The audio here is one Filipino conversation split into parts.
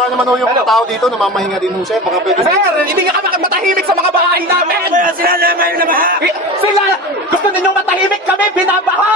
Kawawa naman ho yung mga tao dito, namamahinga din ho sir. Baka pwede Sir, hindi nga kami matahimik sa mga bahay namin! Sila naman yung nabaha! Eh, Sila, gusto ninyong matahimik kami, binabaha!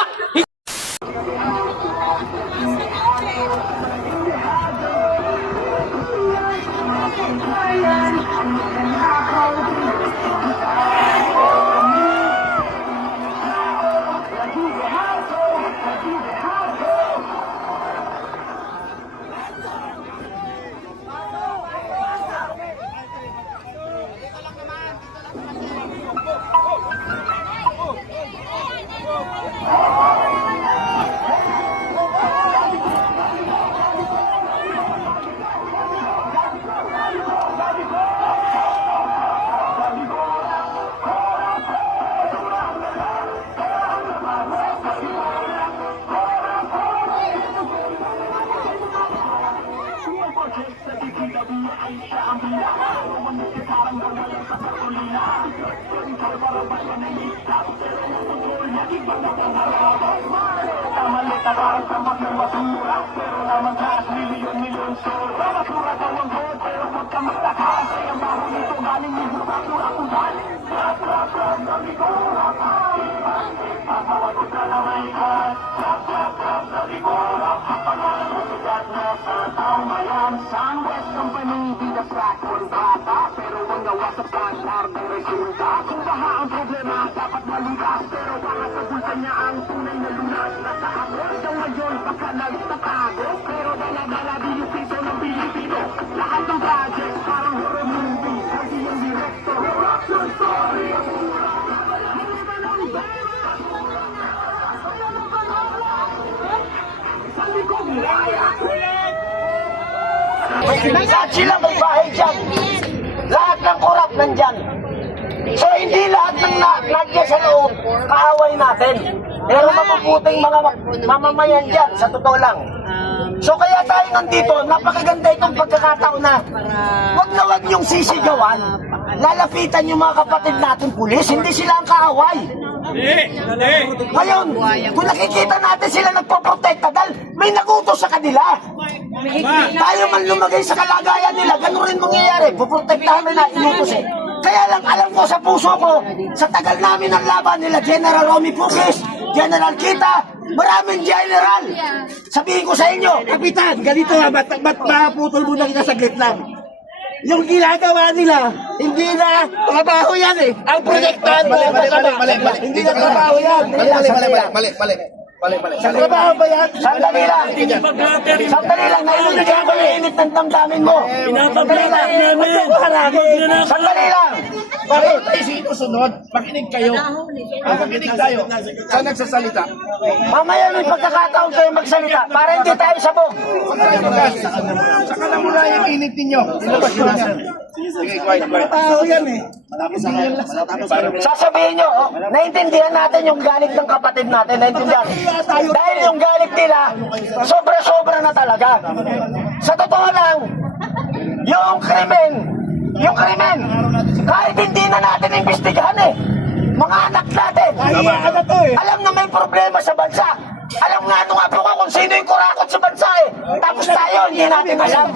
pero na magtaas milyon-milyon So, mga sura daw ang gold, pero huwag kang magtakas Ay ang baho nito galing ni Bukato ako galing Rap, rap, rap, sabi ko, rap, Pasawa ko sa lamay ka Rap, rap, rap, sabi ko, rap Pangalan ko sigat na sa tao mayan Saan West Company, di na frat kung bata Pero ang gawa sa standard ng resulta Kung baha ang problema, dapat maligas Pero baka sa bulsa niya ang tunay na lunas Nasa ako, ikaw ngayon, baka nagtakas Lahat sila may bahay dyan. Lahat ng korap nandyan. So hindi lahat ng na, nandiyan sa loob, kaaway natin. Pero mapuputing mga ma- mamamayan dyan, sa totoo lang. So kaya tayo nandito, napakaganda itong pagkakataon na wag na wag yung sisigawan. Lalapitan yung mga kapatid natin pulis, hindi sila ang kaaway. Ngayon, kung nakikita natin sila dahil may nagutos sa kanila. Tayo man lumagay sa kalagayan nila, ganun rin mangyayari. Puprotektahan na inutos eh. Kaya lang alam ko sa puso ko, sa tagal namin ng laban nila, General Romy Pugis, General Kita, maraming general. Sabihin ko sa inyo, Kapitan, ganito nga, ba't, ba't maputol muna kita saglit lang? Yung ginagawa nila, hindi na trabaho yan eh. Ang proyektahan mo, Mali, mali, masama. mali, mali, mali. Hindi na trabaho yan. Mali, mali, mali, mali, mali, mali. Mali, mali. Sa trabaho ba yan? sandali lang. Sandali lang, naiintindihan ko yung init ng damdamin mo. Sandali lang. Ba't ako haragin? Sandali lang. Bakit tayo sinusunod? Makinig kayo. Ah, makinig tayo. Sa nagsasalita. Mamaya may pagkakataon kayo magsalita para hindi tayo sabog. Saka na muna yung init ninyo. Ilabas nyo na. Sige, quiet, quiet. Tao yan eh. Sasabihin nyo, oh, naintindihan natin yung galit ng kapatid natin, naintindihan. Dahil yung galit nila, sobra-sobra na talaga. Sa totoo lang, yung krimen, yung krimen, kahit hindi na natin imbestigahan eh, mga anak natin, to eh. alam na may problema sa bansa. Alam nga nung apo ko kung sino yung kurakot sa bansa eh. Tapos tayo, hindi natin alam.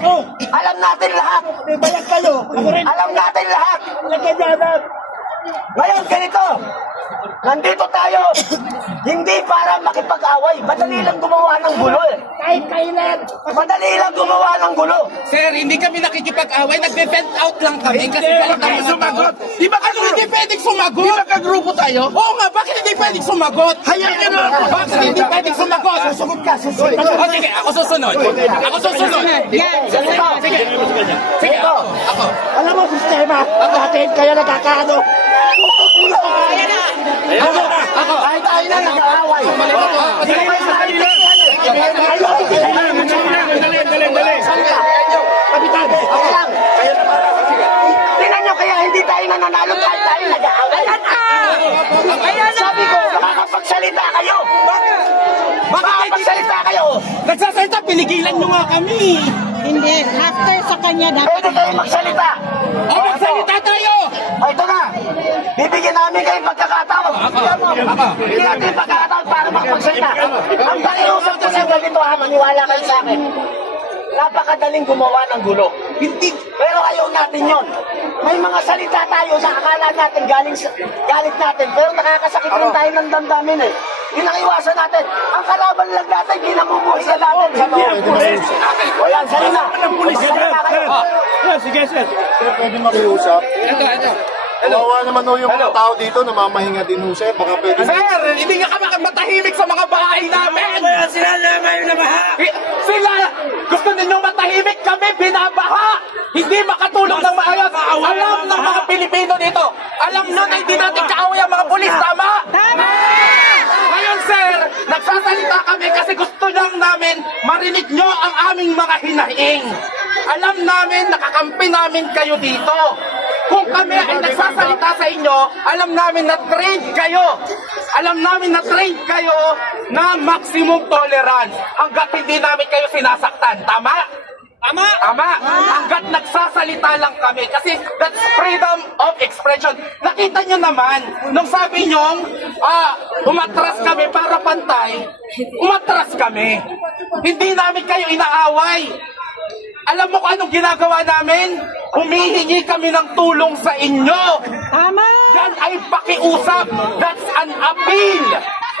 Alam natin lahat. May bayag kayo. Alam natin lahat. Ngayon, ganito. Nandito tayo, hindi para makipag-away. Madali lang gumawa ng gulo eh. Kahit kailan. Madali lang gumawa ng gulo. Sir, hindi kami nakikipag-away, nagbe-vent out lang kami kasi galit ang mga sumagot. tao. Di ba kasi hindi pwedeng sumagot? Di ba kagrupo tayo? Oo nga, bakit hindi pwedeng sumagot? Hayaan nyo na. Bakit hindi pwedeng sumagot? Susunod ka, susunod ka. O sige, ako susunod. Ako susunod. Yan, ganito. Sige. Sige, Ganito. ako. Alam mo, sistema natin, kaya nagkakaano. Ako, ako, kahit tayo na nag-aaway. Hindi kayo sa kaibigan eh. Kapitan. Ako lang. Tingnan nyo kaya hindi tayo nananalo kahit tayo nag-aaway. Sabi ko, makakapagsalita kayo. Makakapagsalita kayo. Nagsasalita, pinigilan nyo nga kami. Hindi, after sa kanya dapat Pwede kayo magsalita. Magsalita tayo. O ito na. Bibigyan namin kayo pagkakataon. Bibigyan natin pagkakataon para makapagsalita. Ang pakiusap ko sa ganito ha, maniwala kayo sa akin. napakadaling gumawa ng gulo. Hindi, pero ayaw natin yon. May mga salita tayo sa akala natin galing galit natin, pero nakakasakit rin tayo ng damdamin eh. Yun ang iwasan natin. Ang kalaban lang natin, ginamumuhay sa natin sa loob. O yan, sa'yo na. Magsalita kayo. Sir, pwede makiusap? Ito, ito. Kawawa naman ho yung mga tao dito, namamahinga din ho sir. Baka pwede Sir, hindi nga kami matahimik sa mga bahay namin. Sila na ngayon na baha! Sila, gusto ninyo matahimik kami, binabaha. Hindi makatulong ng maayos. Alam ng mga Pilipino dito. Alam nyo na hindi natin kaaway ang mga pulis, tama? Tama! Sir, nagsasalita kami kasi gusto lang namin marinig nyo ang aming mga hinaing. Alam namin, nakakampi namin kayo dito. Kung kami ay nagsasalita sa inyo, alam namin na trained kayo. Alam namin na trained kayo na maximum tolerance hanggat hindi namin kayo sinasaktan. Tama? Tama! Tama! Hanggat nagsasalita lang kami kasi that's freedom of expression. Nakita nyo naman, nung sabi nyo, ah, umatras kami para pantay, umatras kami. Hindi namin kayo inaaway. Alam mo kung anong ginagawa namin? Humihingi kami ng tulong sa inyo. Tama! Yan ay pakiusap. That's an appeal.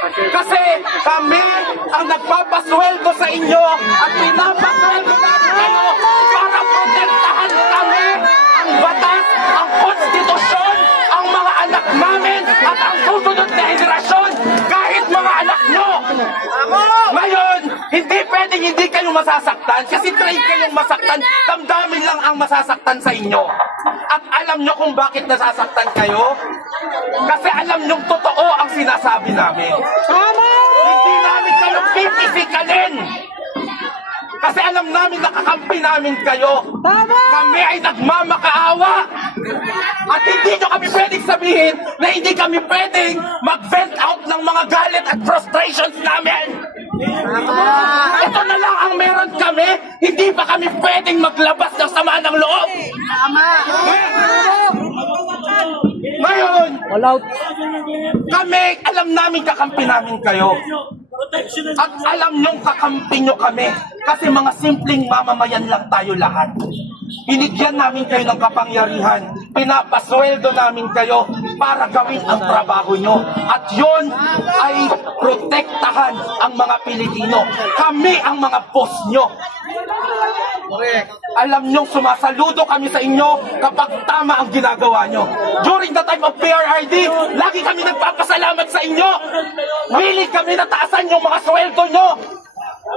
Kasi kami ang nagpapasweldo sa inyo at pinapasweldo namin kayo para protektahan kami ang batas, ang konstitusyon, ang mga anak namin at ang susunod na henerasyon kahit mga anak nyo. Ngayon, hindi pwedeng hindi kayo masasaktan kasi train kayong masaktan, damdamin lang ang masasaktan sa inyo. At alam nyo kung bakit nasasaktan kayo? Kasi alam nyo totoo ang sinasabi namin. Tama! Hindi namin kayo pipisikalin. Kasi alam namin nakakampi namin kayo. Tama! Kami ay nagmamakaawa. At hindi nyo kami pwedeng sabihin na hindi kami pwedeng mag-vent out ng mga galit at frustrations namin. Ito na lang ang meron kami. Hindi pa kami pwedeng maglabas ng sama ng loob. Ngayon, kami, alam namin kakampi namin kayo. At alam niyong kakampi nyo kami kasi mga simpleng mamamayan lang tayo lahat. Binigyan namin kayo ng kapangyarihan. Pinapasweldo namin kayo para gawin ang trabaho nyo. At yon ay protektahan ang mga Pilipino. Kami ang mga boss nyo. Alam nyo, sumasaludo kami sa inyo kapag tama ang ginagawa nyo. During the time of PRRD, lagi kami nagpapasalamat sa inyo. Willing kami na taasan yung mga sweldo nyo.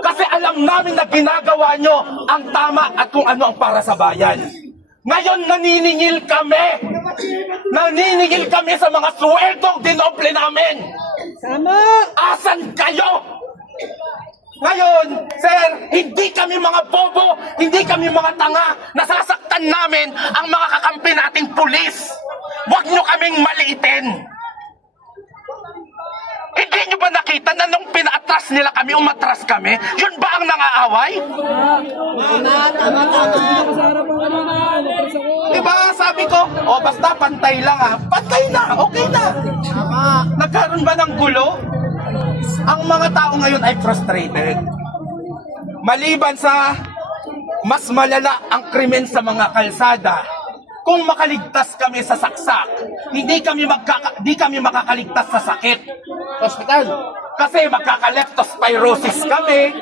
Kasi alam namin na ginagawa nyo ang tama at kung ano ang para sa bayan. Ngayon naniningil kami. Naniningil kami sa mga sweldong dinoble namin. Tama! Asan kayo? Ngayon, sir, hindi kami mga bobo, hindi kami mga tanga. Nasasaktan namin ang mga kakampi nating pulis. Huwag nyo kaming maliitin. Hindi nyo ba nakita na nung pinaatras nila kami, umatras kami? Yun ba ang nangaaway? Diba, sabi ko, o basta pantay lang ha. Pantay na, okay na. Nagkaroon ba ng gulo? Ang mga tao ngayon ay frustrated. Maliban sa mas malala ang krimen sa mga kalsada, kung makaligtas kami sa saksak, hindi kami magkaka, di kami makakaligtas sa sakit. Hospital. Kasi magkaka-leptospirosis kami.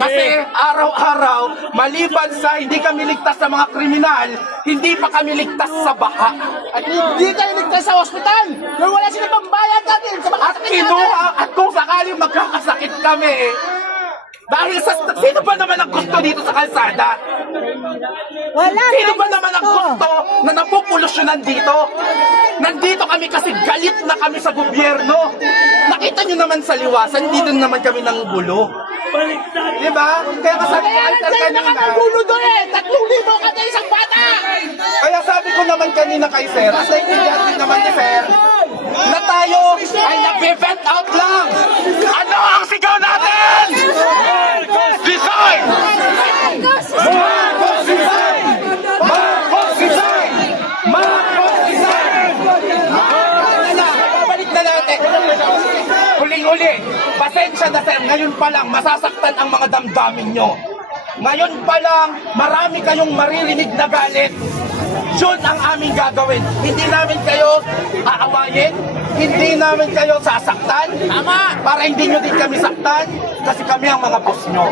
Kasi araw-araw, maliban sa hindi kami ligtas sa mga kriminal, hindi pa kami ligtas sa baha. At hindi kayo ligtas sa ospital! Kung wala sila pambayad natin sa mga At kinuha, at kung sakali magkakasakit kami, dahil sa, sino ba naman ang gusto dito sa kalsada? Wala Sino ba naman ang gusto. na napupulusyonan dito? Nandito kami kasi galit na kami sa gobyerno. Nakita nyo naman sa liwasan, dito naman kami ng gulo. Di ba? Kaya kasabi ko Kaya kay Sir kanina, kanagulo doon eh! Tatlong libo ka na isang bata! kaya sabi ko naman kanina kay Sir, naiintindihan din naman ni Sir, na tayo ay nag-vent out lang. Ano ang sigaw natin? Design! Marcos Design! Marcos Design! Marcos Design! Babalik na natin. Huling-huli, pasensya na sir, ngayon pa lang masasaktan ang mga damdamin nyo. Ngayon pa lang, marami kayong maririnig na galit. Yun ang aming gagawin. Hindi namin kayo aawayin. Hindi namin kayo sasaktan. Tama! Para hindi nyo din kami saktan. Kasi kami ang mga boss nyo.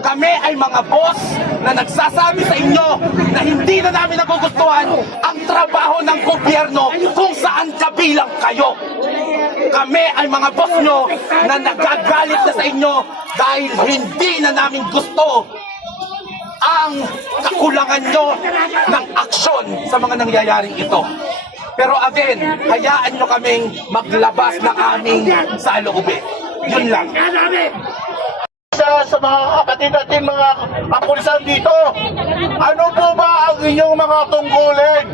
Kami ay mga boss na nagsasabi sa inyo na hindi na namin nagugustuhan ang trabaho ng gobyerno kung saan kabilang kayo. Kami ay mga boss nyo na nagagalit na sa inyo dahil hindi na namin gusto ang kakulangan nyo ng aksyon sa mga nangyayaring ito. Pero again, hayaan nyo kaming maglabas ng aming saloobin. Yun lang. sa, sa mga kapatid natin, mga kapulisan dito. Ano po ba ang inyong mga tungkulin?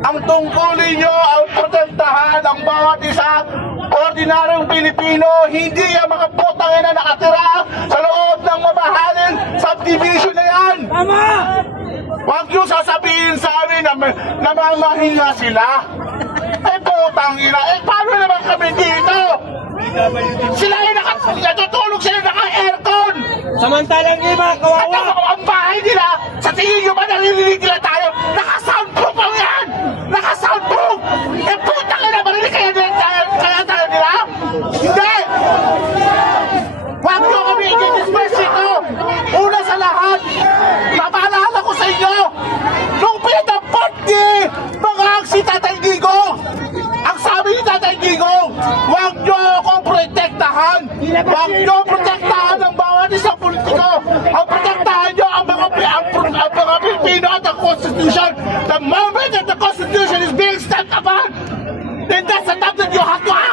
Ang tungkulin nyo ang protektahan ang bawat isa ordinaryong Pilipino, hindi ang mga putang na nakatira sa loob ng mamahalin subdivision na yan. Tama! Huwag nyo sasabihin sa amin na may- namamahinga sila. Eh putang ina, eh paano naman kami dito? Sila ay naka, natutulog sila naka-aircon. Samantalang iba, At kawawa! ang, ang bahay nila, sa tingin nyo ba naririnig nila tayo? Naka-soundproof ang yan! Naka-soundproof! Eh putang ina, marinig kaya, kaya, kaya tayo nila? Hindi! Huwag nyo kami i-dismiss ito! Una sa lahat, papaalala ko sa inyo, nung pinatampot ni mga si Tatay Digong, ang sabi ni Tatay Digong, huwag nyo akong protektahan! Huwag nyo protektahan ang bawat isang politiko! Ang protektahan nyo ang mga, ang, ang mga Pilipino at ang Constitution! The moment that the Constitution is being stepped upon, then that's the time that you have to act!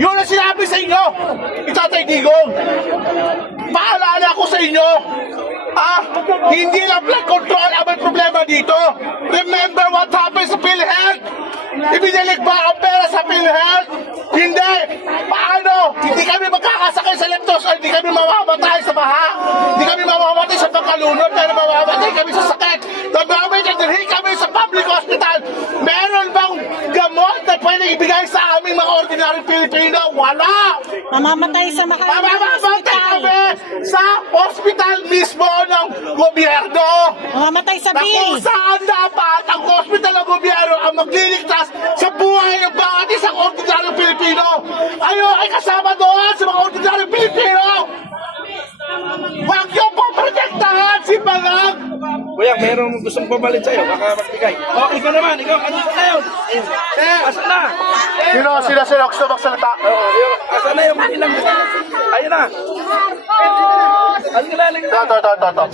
Yun ang sinabi sa inyo, Itatay Digong. Paalala ko sa inyo, ah, hindi lang blood control ang may problema dito. Remember what happened sa PhilHealth? Ibinalik ba ang pera sa PhilHealth? Hindi. Paano? Hindi kami magkakasakay sa leptos hindi kami mamamatay sa baha. Hindi kami mamamatay sa pagkalunod pero mamamatay kami sa sakit. The moment na dirhi kami sa public hospital, meron bang gamot na pwede ibigay sa aming mga ordinaryong Pilipino? Wala! Mamamatay sa mahal na Mamamatay hospital! kami sa hospital mismo ng gobyerno. Mamamatay sa Na kung bill! saan dapat ang hospital ng gobyerno ang magliligtas sa buhay ng bawat isang ordinaryong Pilipino. Kayo ay kasama doon sa mga ordinaryong Pilipino. Huwag niyo po protektahan si Bangag. Mayroong gustong pumalit sa'yo, baka magbigay. Oh, ikaw naman, ikaw, ano sa kayo? Eh, asan na? Sino sila sila gusto magsalita? Oh, yung, asan na yung ilang? Ayun na. Ka laling Ito, ito, ito, ito.